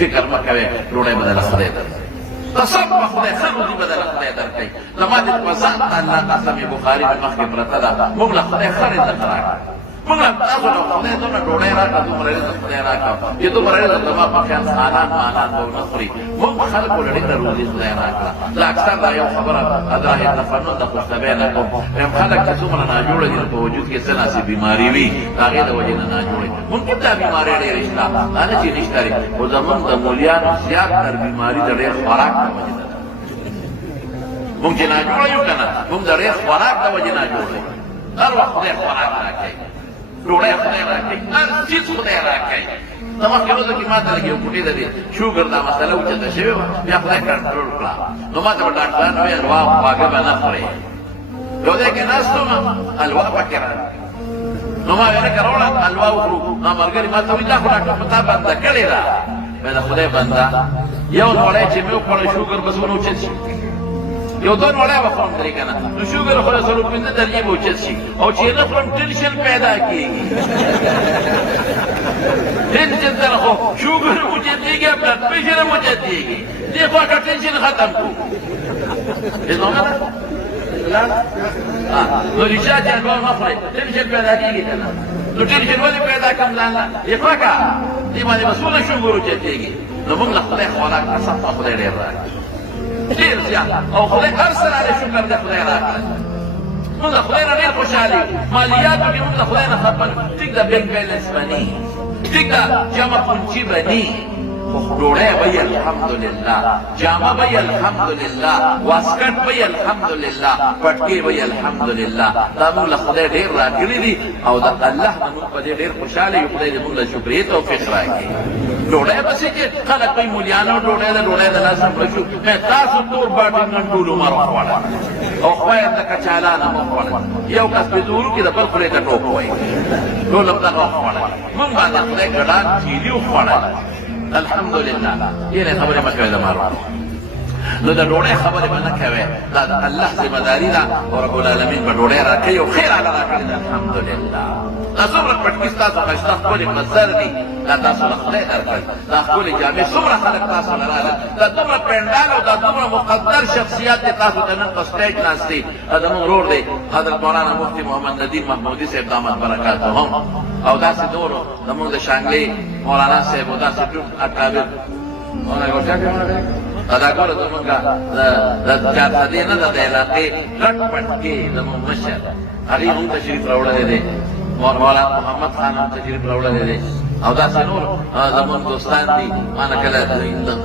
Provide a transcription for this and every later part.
فکر مه کوئ ډوډۍ به درله خدای درکوي تصب به خدای ښه روزي به درله خدای درکوي زما د په ذات الله قسم بخاري مې مخکې پرته ده موږ له خدای ښه رزق راکړه موږ له تاسو له خدای دومره ډوډۍ راکړه دومره رزق خدای راکړه چې دومره رزق زما په خیال خانان مانان به ونه خوري موږ خلکو له ډېره روزي خدای راکړه زه اکثر دا یو خبره ادراحي تفنن د خوشطبعۍ نه کوم وایم خلک چې څومره ناجوړه دي په وجود کې څه ناسې بیماري وي د هغې د وجې نه ناجوړې ممکن دا بیمارۍ ډېرې شته دا نه چې نشته دی خو زمونږ د مولیانو زیات تر بیماري د ډېر خوراک د وجې نه ده مونږ چې ناجوړه یو که نه مونږ د ډېر خوراک د وجې ناجوړه یو هر وخت خدای خوراک راکوي ډوډۍ خدای راکوي هر چیز خدای راکوي د مخکې ورځو کې ما ته لږ یو کوټې د دې شوګر دا مسله اوچته شوې وه بیا خدای کنټرول کړه نو ما ته به ډاکټران وویل وا خواږه به نه خورې یو ځای کې ناست وم حلوا پکې راغله نو ما ویل لکه راوړه حلوا وخورو ما ملګري ما ته وایي دا خو ډاکټر په تا بنده کړې ده وایي د خدای بنده یو نوړی چې مې وخوړی شوګر بس ونه اوچت شي یو دوه نوړی به خورم درې که نه نو شوګر خو څلور پنځه درجې به اوچت شي او چې یې نه خورم ټینشن پیدا کېږي ټینشن سره خو شوګر هم اوچتېږي بلډ پریشر هم اوچتېږي دې خوا که ټینشن ختم کړو نو رشا چې حلوا مه خورئ ټینشن پیدا کېږي که نه نو ټینشن ولې پیدا کړم ځان له یې خوښه دې باندې به څومره شوګر اوچتېږي نو موږ له خدای خوراک قسم په خدای ډېر راکړي ډېر زیات او خدای هر څه راله شکر د خدای راکړه موږ د خدای نه ډېر خوشحاله یو مالیاتو کې موږ د خدای نه خفه ټیک ده بینک بیلنس به نه ټیک ده جمع پونچي به نه خو ډوډۍ به یې الحمدلله جامه به یې الحمدلله واسکټ به یې الحمدلله پټکې به یې الحمدلله دا موږ له خدای ډېر راکړي دي او د الله نه موږ په دې ډېر خوشحاله یو خدای دې موږ له شکرې توفیق راکړي ډوډۍ پسې چې خلک کوي مولیانو ډوډۍ د ډوډۍ د لاسه مړه شو تاسو تور باټینګن ډول عمر وخوړه او خدای د کچالانه مه خوړه یو کس په زورو کې د بل خولې ته ټوپ وایي ټول همدغه وخوړه موږ باندې خدای ګډان تیلي وخوړله الحمدلله یې خبرې مه کوئ زما ورو نو د ډوډۍ خبرې به نه کوې دا د الله ذمه داري ده او رب العالمین به ډوډۍ راکوي او خیر هغه راکړې ده الحمدلله دا څومره پټکي ستاسو ښایسته ښکلې په سر دي دا تاسو له خدای درکړل دا ښکلې جامې څومره خلک تاسو له راغلل دا دومره پنډال او دا دومره مقدر شخصیات دی تاسو ته نن په سټیج ناست دي دا زموږ ورور دی حضرت مولانا مفتي محمد ندیم محمودي صاحب دامت برکاتهم او داسې نورو زموږ د شانګلې مولانا صاحب او داسې ټول اکابر دا ګوره زمونږ د چارسدې نه ده د علاقې ګډ پټکې زمونږ مشر هغې هم تشریف راوړلی دی مولانا محمد خان هم تشریف راوړلی دی او داسې نور زمونږ دوستان دي مانه کله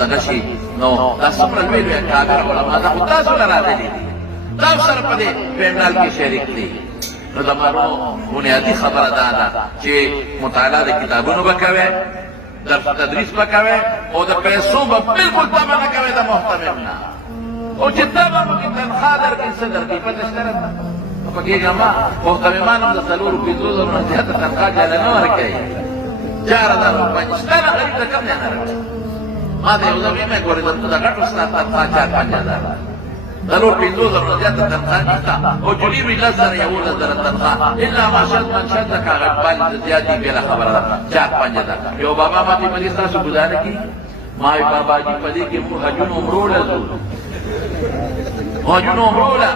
دغه شي نو دا څومره لوی لوی اکابر علما دا خو تاسو له راغلي دي تاسو سره په دې پنډال کې شریک دي نو زمانو بنیادي خبره دا ده چې مطالعه د کتابونو به کوئ درس تدریس به کوئ او د پیسو به بلکل تمه نه کوئ د محتمم نه او چې تمه وکړي تنخوا درکړي څه درکړي پته شته راته پکېږه ما محتممان هم د څلورو پنځو زرو نه زیاته تنخوا چاله نه ورکوي 4000 روپۍ شته نه غریب ته کم نه راکړي ما ته یو ځل ویې مې ګورې د غټو ستا تنخوا 4-5 ضرور پنځو زرو نه زیاته تنخوا نشته او جنې وي 10,000 11,000 تنخوا الا ماشد منشد د کاغذ باندې زیات دي بېله خبره ده 4-5 یو بابا ماته په دې ستاسو ګزاره کړي ما وایي بابا جي په دې کې موږ حجونو عمرو له ځو حجونو عمرو له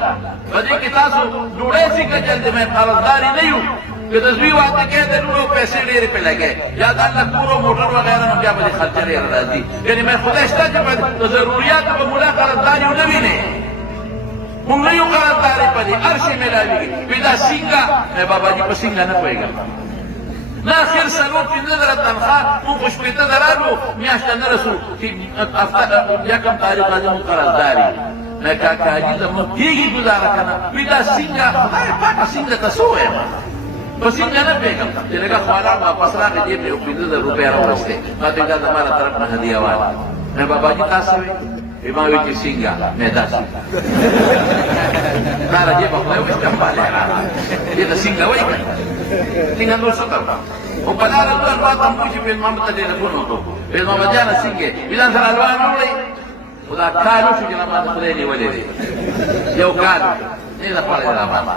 په دې کې تاسو ډوډۍ څنګه چلدې مې قرضداري نه یو که د زوی واده کې د نورو پیسې ډېرې پې لګې یا د الله کور او موټر وغیره نو بیا به دې خرچه ډېره راځي یعنې مې خدای شته چې د ضروریاتو په مولا قرضداري ونه وینې موږ نه یو قرضداري په دې هر شی میلاوېږي وایي دا سینګه مې بابا جي په سینګه نه پوهېږم نه اخر 4-5 تنخوا مونږ خو 80 درالو میاشته نه رسو چې یکم تاریخ راځي مونږ قرضداري مې کاکا حاجي زموږ کېږي ګزاره که نه وایي دا سینګه خدای پاکه سینګه ته څه ووایم په سینګه نه پوهېږم چې لږه خواران واپس راغی جیب مې 15,000 روپۍ راورستی ما ته دا زما له طرف نه هدیه وه مې بابا جي تاسو وایي ما وایي چې سینګه مې داسې دا له جیبه خدای وایسته باندې راغله دې ته سینګه وایي که tinggal lu suka o padahal tu al batam puji bil mamta de telefono to bil mamajana singe bilang selalu anuli udah kalu su jana mata kule ni wale ni yo kalu ni la pala la mama